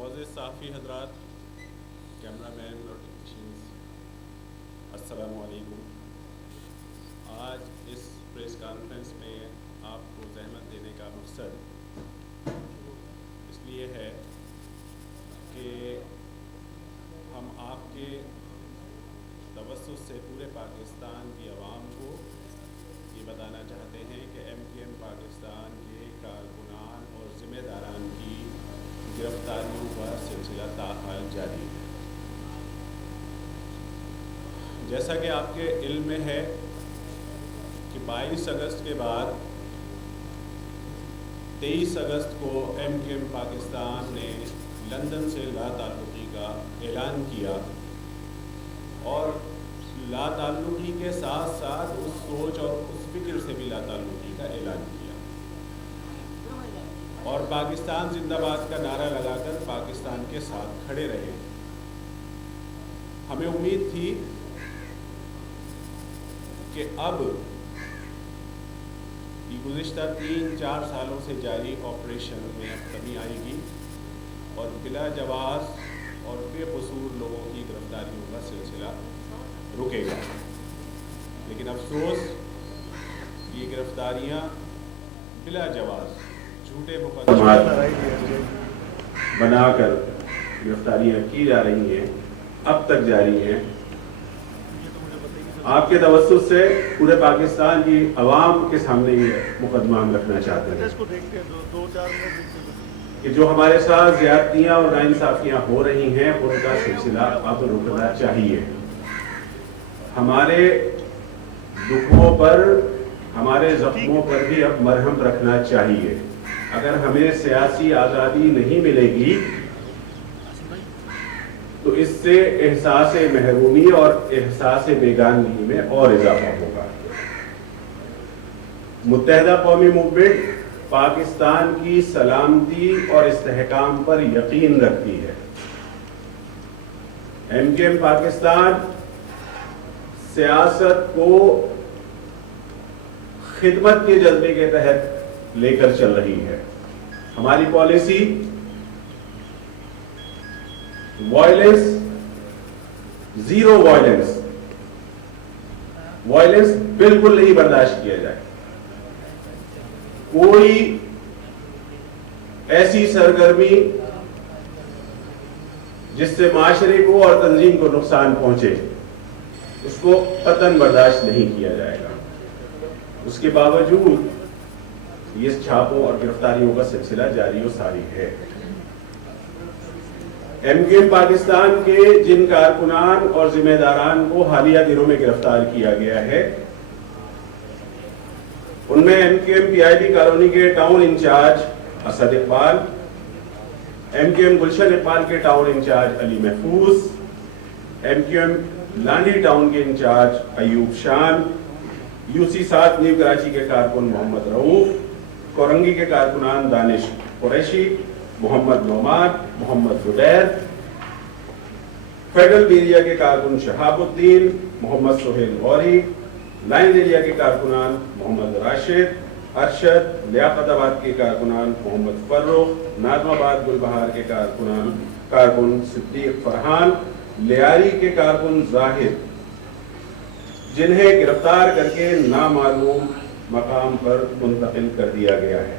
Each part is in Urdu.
معزز صحافی حضرات، کیمرہ مین اور ٹیکنیشینز، السلام علیکم۔ آج اس پریس کانفرنس میں آپ کو زحمت دینے کا مقصد اس لیے ہے کہ ہم آپ کے توسط سے پورے پاکستان کی عوام کو یہ بتانا چاہتے ہیں کہ MKM پاکستان کے کارکنان اور ذمہ داران کی گرفتاریوں کا سلسلہ تاحال جاری ہے۔ جیسا کہ آپ کے علم میں ہے کہ 22 اگست کے بعد 23 اگست کو MKM پاکستان نے لندن سے لا تعلقی کا اعلان کیا اور لا تعلقی کے ساتھ ساتھ اس سوچ اور اس فکر سے بھی لا تعلقی کا اعلان کیا اور پاکستان زندہ باد کا نعرہ لگا کر پاکستان کے ساتھ کھڑے رہے۔ ہمیں امید تھی کہ اب یہ گزشتہ 3-4 سالوں سے جاری آپریشن میں اب کمی آئے گی اور بلا جواز اور بے قصور لوگوں کی گرفتاریوں کا سلسلہ رکے گا، لیکن افسوس یہ گرفتاریاں بلا جواز جھوٹے مقدمات بنا کر گرفتاریاں کی جا رہی ہیں، اب تک جاری ہیں۔ آپ کے توسط سے پورے پاکستان کی عوام کے سامنے یہ مقدمہ ہم رکھنا چاہتے ہیں کہ جو ہمارے ساتھ زیادتیاں اور ناانصافیاں ہو رہی ہیں ان کا سلسلہ اب رکنا چاہیے۔ ہمارے دکھوں پر، ہمارے زخموں پر بھی اب مرہم رکھنا چاہیے۔ اگر ہمیں سیاسی آزادی نہیں ملے گی تو اس سے احساس محرومی اور احساس بیگانگی میں اور اضافہ ہوگا۔ متحدہ قومی موومنٹ پاکستان کی سلامتی اور استحکام پر یقین رکھتی ہے۔ MKM پاکستان سیاست کو خدمت کے جذبے کے تحت لے کر چل رہی ہے۔ ہماری policy violence, zero violence, violence بالکل نہیں برداشت کیا جائے۔ کوئی ایسی سرگرمی جس سے معاشرے کو اور تنظیم کو نقصان پہنچے اس کو قطعاً برداشت نہیں کیا جائے گا۔ اس کے باوجود یہ چھاپوں اور گرفتاریوں کا سلسلہ جاری و ساری ہے۔ MKM پاکستان کے جن کارکنان اور ذمہ داران کو حالیہ دنوں میں گرفتار کیا گیا ہے ان میں MKM PIB کالونی کے town incharge Asad Iqbal, MKM Gulshan Iqbal کے town incharge Ali Mahfooz, MKM Landhi town کے incharge Ayub Shan, UC7 new Karachi کے کارکن محمد رؤوف، کورنگی کے کارکنان دانش قریشی، محمد نعمان، محمد زبیر، فیڈرل ایریا کے کارکن شہاب الدین، محمد سہیل غوری، لائن ایریا کے کارکنان محمد راشد، ارشد، لیاقت آباد کے کارکنان محمد فرخ، نادم آباد گلبہار کے کارکن صدیق فرحان، لیاری کے کارکن زاہد، جنہیں گرفتار کر کے نامعلوم مقام پر منتقل کر دیا گیا ہے۔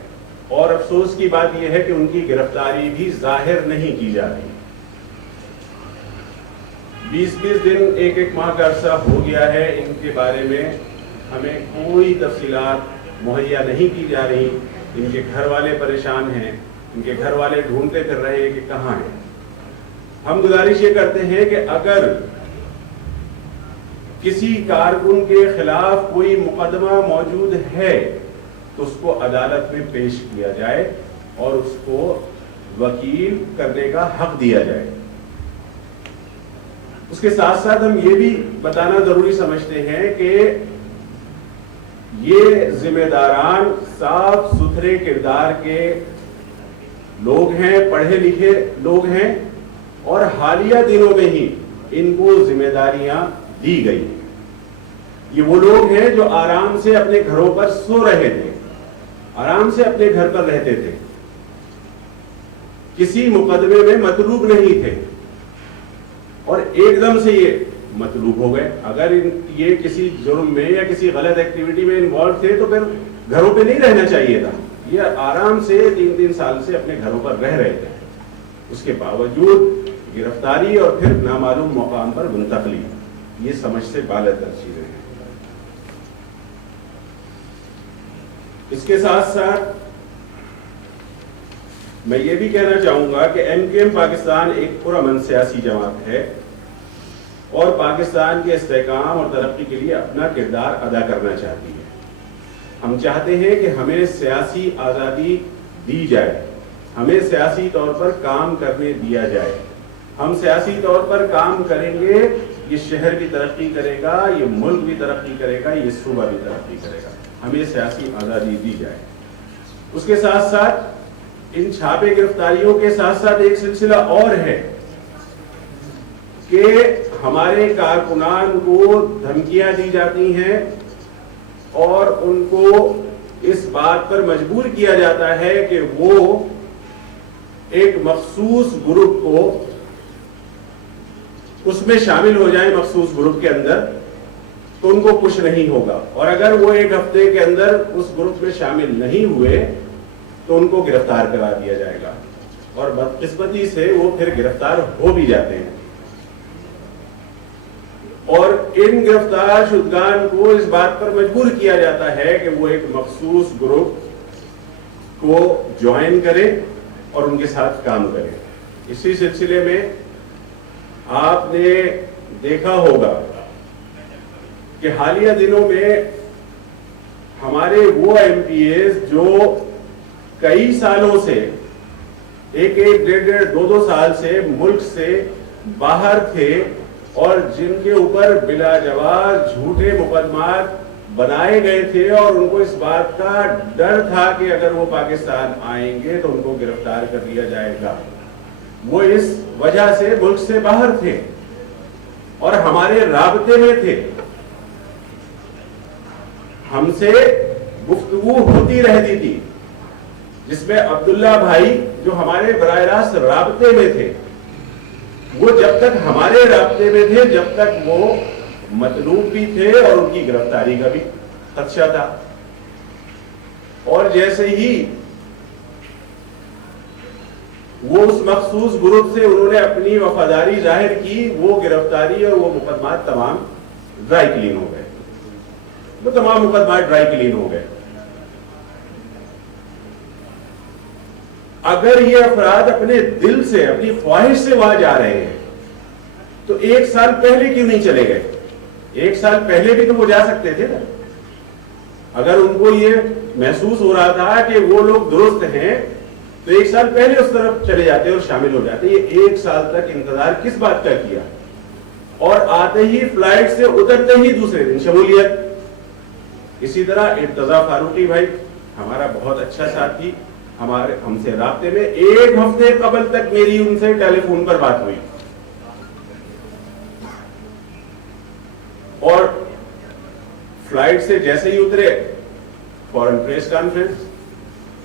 اور افسوس کی بات یہ ہے کہ ان کی گرفتاری بھی ظاہر نہیں کی جا رہی۔ 20 دن، ایک ماہ کا عرصہ ہو گیا ہے، ان کے بارے میں ہمیں کوئی تفصیلات مہیا نہیں کی جا رہی۔ ان کے گھر والے پریشان ہیں، ان کے گھر والے ڈھونڈتے پھر رہے ہیں کہ کہاں ہیں۔ ہم گزارش یہ کرتے ہیں کہ اگر کسی کارکن کے خلاف کوئی مقدمہ موجود ہے تو اس کو عدالت میں پیش کیا جائے اور اس کو وکیل کرنے کا حق دیا جائے۔ اس کے ساتھ ساتھ ہم یہ بھی بتانا ضروری سمجھتے ہیں کہ یہ ذمہ داران صاف ستھرے کردار کے لوگ ہیں، پڑھے لکھے لوگ ہیں اور حالیہ دنوں میں ہی ان کو ذمہ داریاں دی گئی۔ یہ وہ لوگ ہیں جو آرام سے اپنے گھروں پر سو رہے تھے، آرام سے اپنے گھر پر رہتے تھے، کسی مقدمے میں مطلوب نہیں تھے اور ایک دم سے یہ مطلوب ہو گئے. اگر یہ کسی جرم میں یا کسی غلط ایکٹیویٹی میں انوالو تھے تو پھر گھروں پہ نہیں رہنا چاہیے تھا. یہ آرام سے 3 سال سے اپنے گھروں پر رہ رہے تھے, اس کے باوجود گرفتاری اور پھر نامعلوم مقام پر منتقلی, یہ سمجھ سے بالاتر چیزیں ہیں. اس کے ساتھ ساتھ میں یہ بھی کہنا چاہوں گا کہ ایم کیو ایم پاکستان ایک پرامن سیاسی جماعت ہے اور پاکستان کے استحکام اور ترقی کے لیے اپنا کردار ادا کرنا چاہتی ہے. ہم چاہتے ہیں کہ ہمیں سیاسی آزادی دی جائے, ہمیں سیاسی طور پر کام کرنے دیا جائے. ہم سیاسی طور پر کام کریں گے, یہ شہر بھی ترقی کرے گا, یہ ملک بھی ترقی کرے گا, یہ صوبہ بھی ترقی کرے گا. ہمیں سیاسی آزادی دی جائے. اس کے ساتھ ساتھ ان چھاپے گرفتاریوں کے ساتھ ساتھ ایک سلسلہ اور ہے کہ ہمارے کارکنان کو دھمکیاں دی جاتی ہیں اور ان کو اس بات پر مجبور کیا جاتا ہے کہ وہ ایک مخصوص گروپ کو اس میں شامل ہو جائیں, مخصوص گروپ کے اندر, تو ان کو کچھ نہیں ہوگا. اور اگر وہ ایک ہفتے کے اندر اس گروپ میں شامل نہیں ہوئے تو ان کو گرفتار کرا دیا جائے گا, اور بدقسمتی سے وہ پھر گرفتار ہو بھی جاتے ہیں. اور ان گرفتار شدگان کو اس بات پر مجبور کیا جاتا ہے کہ وہ ایک مخصوص گروپ کو جوائن کرے اور ان کے ساتھ کام کرے. اسی سلسلے میں آپ نے دیکھا ہوگا کہ حالیہ دنوں میں ہمارے وہ ایم پی ایز جو کئی سالوں سے, 1 1.5 2 سال سے ملک سے باہر تھے اور جن کے اوپر بلا جواز جھوٹے مقدمات بنائے گئے تھے اور ان کو اس بات کا ڈر تھا کہ اگر وہ پاکستان آئیں گے تو ان کو گرفتار کر لیا جائے گا, وہ اس وجہ سے ملک سے باہر تھے اور ہمارے رابطے میں تھے. ہم سے گفتگو ہوتی رہتی تھی, جس میں عبداللہ بھائی جو ہمارے براہ راست رابطے میں تھے, وہ جب تک ہمارے رابطے میں تھے جب تک وہ مطلوب بھی تھے اور ان کی گرفتاری کا بھی خدشہ تھا. اور جیسے ہی وہ اس مخصوص گروپ سے انہوں نے اپنی وفاداری ظاہر کی, وہ گرفتاری اور وہ مقدمات تمام ڈرائی کلین ہو گئے, وہ تمام مقدمات ڈرائی کلین ہو گئے. اگر یہ افراد اپنے دل سے, اپنی خواہش سے وہاں جا رہے ہیں تو 1 سال پہلے کیوں نہیں چلے گئے؟ 1 سال پہلے بھی تو وہ جا سکتے تھے نا. اگر ان کو یہ محسوس ہو رہا تھا کہ وہ لوگ درست ہیں تو 1 سال پہلے اس طرف چلے جاتے اور شامل ہو جاتے. یہ 1 سال تک انتظار کس بات کا کیا, اور آتے ہی فلائٹ سے اترتے ہی دوسرے دن شمولیت. اسی طرح ارتضا فاروقی بھائی ہمارا بہت اچھا ساتھی, ہم سے رابطے میں 1 ہفتے قبل تک میری ان سے ٹیلی فون پر بات ہوئی, اور فلائٹ سے جیسے ہی اترے فوراً پریس کانفرنس.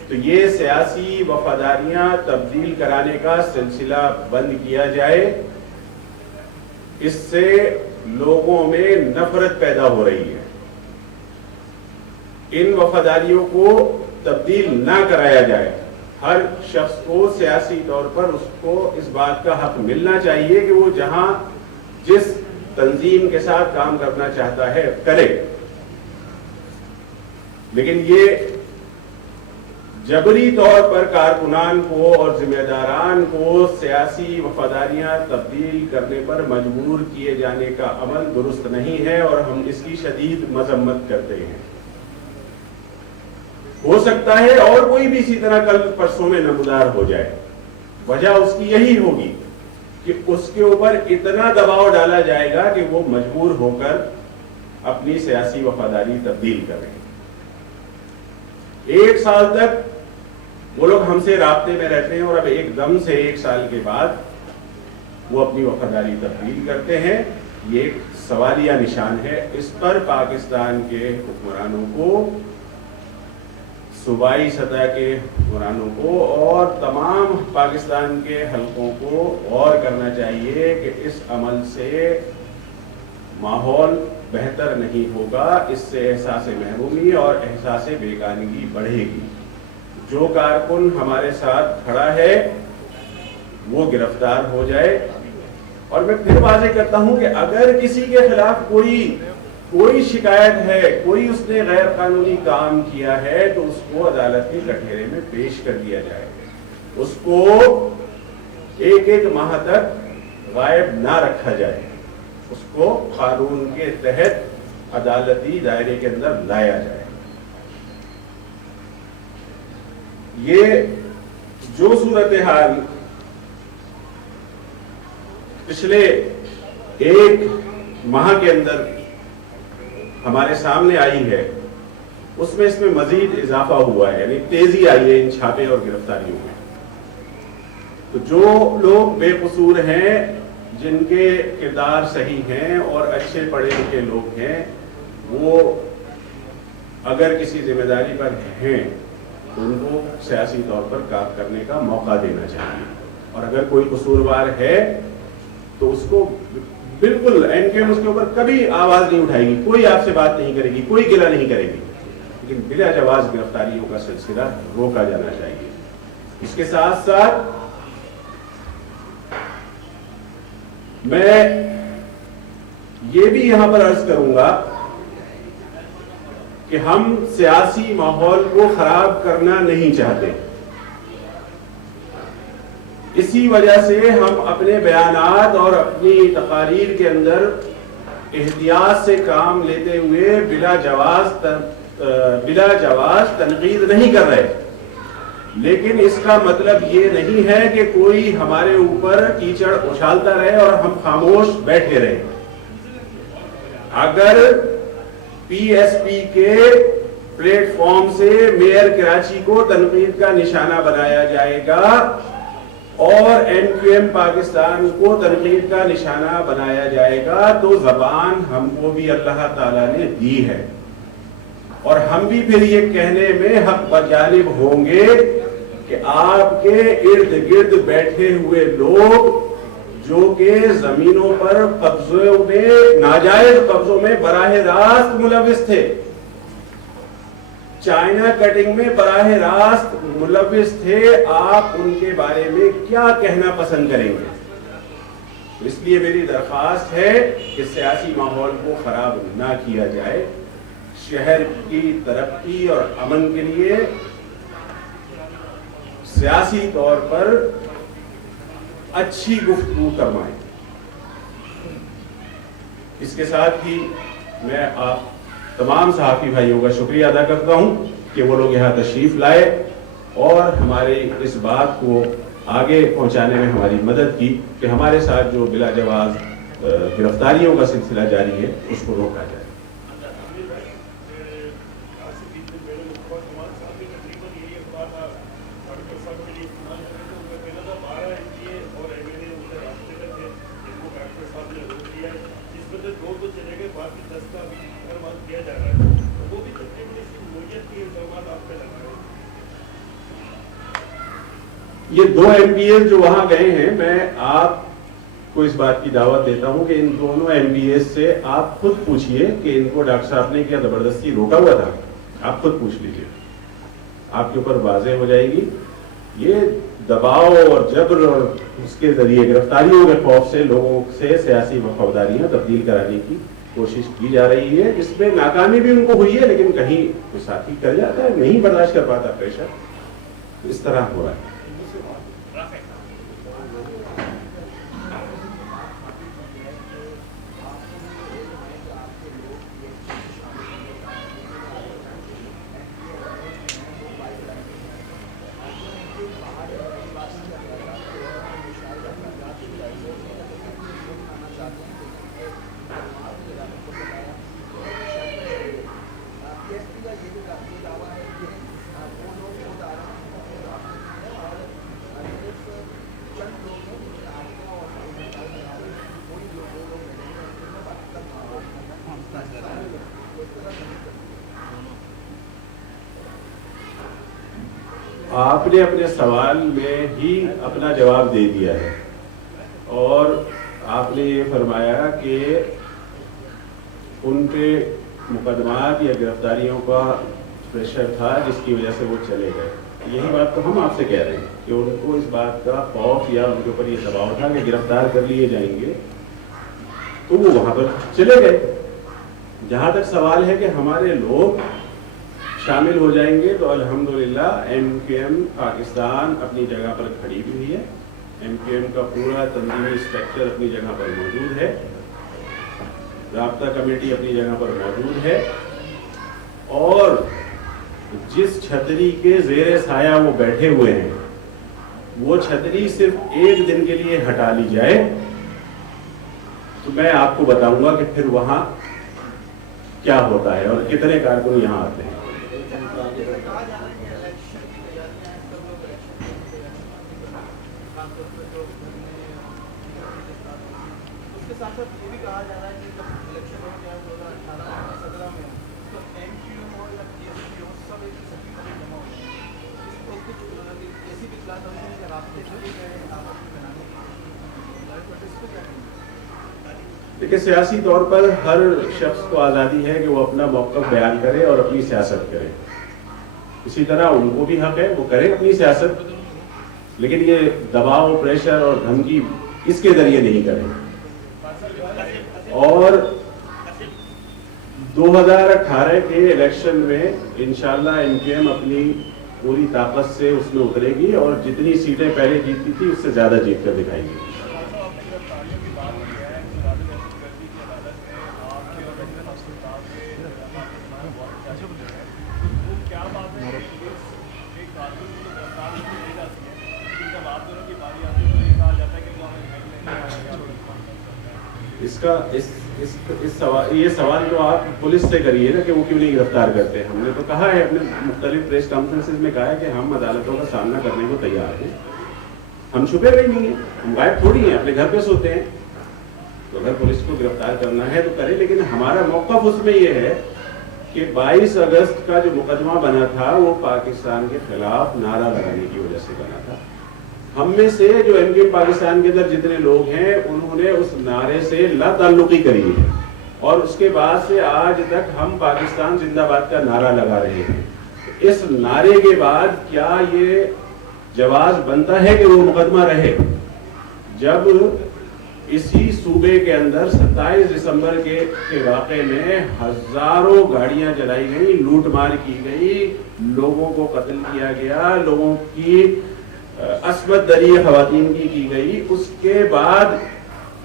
تو یہ سیاسی وفاداریاں تبدیل کرانے کا سلسلہ بند کیا جائے, اس سے لوگوں میں نفرت پیدا ہو رہی ہے. ان وفاداریوں کو تبدیل نہ کرایا جائے. ہر شخص کو سیاسی طور پر اس کو اس بات کا حق ملنا چاہیے کہ وہ جہاں جس تنظیم کے ساتھ کام کرنا چاہتا ہے کرے, لیکن یہ جبری طور پر کارکنان کو اور ذمہ داران کو سیاسی وفاداریاں تبدیل کرنے پر مجبور کیے جانے کا عمل درست نہیں ہے, اور ہم اس کی شدید مذمت کرتے ہیں. ہو سکتا ہے اور کوئی بھی اسی طرح کل پرسوں میں نمودار ہو جائے. وجہ اس کی یہی ہوگی کہ اس کے اوپر اتنا دباؤ ڈالا جائے گا کہ وہ مجبور ہو کر اپنی سیاسی وفاداری تبدیل کریں. 1 سال تک وہ لوگ ہم سے رابطے میں رہتے ہیں اور اب ایک دم سے 1 سال کے بعد وہ اپنی وفاداری تبدیل کرتے ہیں. یہ ایک سوالیہ نشان ہے. اس پر پاکستان کے حکمرانوں کو صوبائی سطح کے حکمرانوں کو اور تمام پاکستان کے حلقوں کو غور کرنا چاہیے کہ اس عمل سے ماحول بہتر نہیں ہوگا، اس سے احساس محرومی اور احساس بیگانگی بڑھے گی۔ جو کارکن ہمارے ساتھ کھڑا ہے وہ گرفتار ہو جائے، اور میں پھر واضح کرتا ہوں کہ اگر کسی کے خلاف کوئی شکایت ہے، کوئی اس نے غیر قانونی کام کیا ہے، تو اس کو عدالت کے کٹہرے میں پیش کر دیا جائے، اس کو ایک ماہ تک غائب نہ رکھا جائے، اس کو قانون کے تحت عدالتی دائرے کے اندر لایا جائے۔ یہ جو صورتحال پچھلے ایک ماہ کے اندر ہمارے سامنے آئی ہے، اس میں مزید اضافہ ہوا ہے، یعنی تیزی آئی ہے ان چھاپے اور گرفتاریوں میں۔ تو جو لوگ بے قصور ہیں، جن کے کردار صحیح ہیں اور اچھے پڑھے لکھے لوگ ہیں، وہ اگر کسی ذمہ داری پر ہیں تو ان کو سیاسی طور پر کام کرنے کا موقع دینا چاہیے، اور اگر کوئی قصوروار ہے تو اس کو بالکل NKM اس کے اوپر کبھی آواز نہیں اٹھائے گی، کوئی آپ سے بات نہیں کرے گی، کوئی گلہ نہیں کرے گی، لیکن بلا جواز گرفتاریوں کا سلسلہ روکا جانا چاہیے۔ اس کے ساتھ ساتھ میں یہ بھی یہاں پر عرض کروں گا کہ ہم سیاسی ماحول کو خراب کرنا نہیں چاہتے، اسی وجہ سے ہم اپنے بیانات اور اپنی تقاریر کے اندر احتیاط سے کام لیتے ہوئے بلا جواز تنقید نہیں کر رہے، لیکن اس کا مطلب یہ نہیں ہے کہ کوئی ہمارے اوپر کیچڑ اچھالتا رہے اور ہم خاموش بیٹھے رہے۔ اگر PSP کے پلیٹ فارم سے میئر کراچی کو تنقید کا نشانہ بنایا جائے گا اور NQM پاکستان کو تنقید کا نشانہ بنایا جائے گا، تو زبان ہم کو بھی اللہ تعالیٰ نے دی ہے، اور ہم بھی پھر یہ کہنے میں حق بجانب ہوں گے کہ آپ کے ارد گرد بیٹھے ہوئے لوگ جو کہ زمینوں پر قبضوں میں، ناجائز قبضوں میں براہ راست ملوث تھے، چائنا کٹنگ میں براہ راست ملوث تھے، آپ ان کے بارے میں کیا کہنا پسند کریں گے؟ اس لیے میری درخواست ہے کہ سیاسی ماحول کو خراب نہ کیا جائے، شہر کی ترقی اور امن کے لیے سیاسی طور پر اچھی گفتگو کروائیں۔ اس کے ساتھ ہی میں آپ تمام صحافی بھائیوں کا شکریہ ادا کرتا ہوں کہ وہ لوگ یہاں تشریف لائے اور ہمارے اس بات کو آگے پہنچانے میں ہماری مدد کی کہ ہمارے ساتھ جو بلا جواز گرفتاریوں کا سلسلہ جاری ہے اس کو روکا جائے۔ یہ 2 MPs جو وہاں گئے ہیں، میں آپ کو اس بات کی دعوت دیتا ہوں کہ ان دونوں MPs سے آپ خود پوچھئے کہ ان کو ڈاکٹر صاحب نے کیا زبردستی روکا ہوا تھا، آپ خود پوچھ لیجئے، آپ کے اوپر واضح ہو جائے گی۔ یہ دباؤ اور جبر اور اس کے ذریعے گرفتاریوں کے خوف سے لوگوں سے سیاسی وفاداریاں تبدیل کرانے کی کوشش کی جا رہی ہے، اس میں ناکامی بھی ان کو ہوئی ہے، لیکن کہیں کوئی ساتھی کر جاتا ہے، نہیں برداشت کر پاتا پریشر، اس طرح ہو رہا ہے۔ آپ نے اپنے سوال میں ہی اپنا جواب دے دیا ہے، اور آپ نے یہ فرمایا کہ ان پہ مقدمات یا گرفتاریوں کا پریشر تھا جس کی وجہ سے وہ چلے گئے. یہی بات تو ہم آپ سے کہہ رہے ہیں کہ ان کو اس بات کا خوف یا ان کے اوپر یہ دباؤ تھا کہ گرفتار کر لیے جائیں گے تو وہ وہاں پر چلے گئے. جہاں تک سوال ہے کہ ہمارے لوگ شامل ہو جائیں گے تو الحمدللہ ایم کیو ایم پاکستان اپنی جگہ پر کھڑی ہوئی ہے. ایم کیو ایم کا پورا تنظیمی اسٹرکچر اپنی جگہ پر موجود ہے، رابطہ کمیٹی اپنی جگہ پر موجود ہے، اور جس چھتری کے زیر سایہ وہ بیٹھے ہوئے ہیں وہ چھتری صرف ایک دن کے لیے ہٹا لی جائے تو میں آپ کو بتاؤں گا کہ پھر وہاں کیا ہوتا ہے اور کتنے کارکن یہاں آتے ہیں. دیکھیں، سیاسی طور پر ہر شخص کو آزادی ہے کہ وہ اپنا موقف بیان کرے اور اپنی سیاست کرے. اسی طرح ان کو بھی حق ہے وہ کریں اپنی سیاست، لیکن یہ دباؤ، پریشر اور دھمکی اس کے ذریعے نہیں کریں. اور 2018 کے الیکشن میں انشاءاللہ ایم کیو ایم اپنی پوری طاقت سے اس میں اترے گی اور جتنی سیٹیں پہلے جیتتی تھی اس سے زیادہ جیت کر دکھائے گی. یہ سوال تو آپ پولیس سے کریے نا کہ وہ کیوں نہیں گرفتار کرتے. ہم نے تو کہا ہے اپنے مختلف پریس کانفرنسز میں کہا ہے کہ ہم عدالتوں کا سامنا کرنے کو تیار ہیں. ہم چھپے ہوئے نہیں ہیں، ہم غائب تھوڑی ہیں، اپنے گھر پہ سوتے ہیں. تو اگر پولیس کو گرفتار کرنا ہے تو کرے، لیکن ہمارا موقف اس میں یہ ہے کہ 22 اگست کا جو مقدمہ بنا تھا وہ پاکستان کے خلاف نعرہ لگانے کی وجہ سے بنا تھا. ہم میں سے جو ایم کیو ایم پاکستان کے اندر جتنے لوگ ہیں انہوں نے اس نعرے سے لا تعلقی کری ہے، اور اس کے بعد سے آج تک ہم پاکستان زندہ باد کا نعرہ لگا رہے ہیں. اس نعرے کے بعد کیا یہ جواز بنتا ہے کہ وہ مقدمہ رہے؟ جب اسی صوبے کے اندر 27 دسمبر کے واقعے میں ہزاروں گاڑیاں جلائی گئی، لوٹ مار کی گئی، لوگوں کو قتل کیا گیا، لوگوں کی عصمت دری خواتین کی گئی، اس کے بعد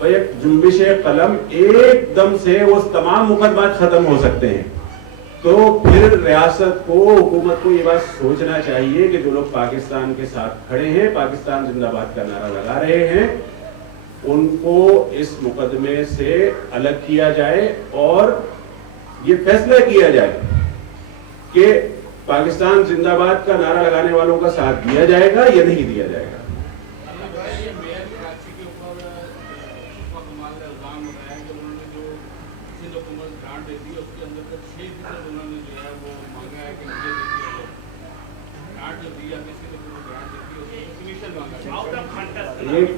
ایک جنبش قلم ایک دم سے وہ تمام مقدمات ختم ہو سکتے ہیں. تو پھر ریاست کو، حکومت کو یہ بات سوچنا چاہیے کہ جو لوگ پاکستان کے ساتھ کھڑے ہیں، پاکستان زندہ باد کا نعرہ لگا رہے ہیں، ان کو اس مقدمے سے الگ کیا جائے اور یہ فیصلہ کیا جائے کہ پاکستان زندہ باد کا نعرہ لگانے والوں کا ساتھ دیا جائے گا یا نہیں دیا جائے گا.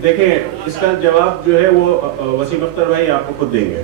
دیکھیں، اس کا جواب جو ہے وہ وسیم اختر بھائی آپ کو خود دیں گے.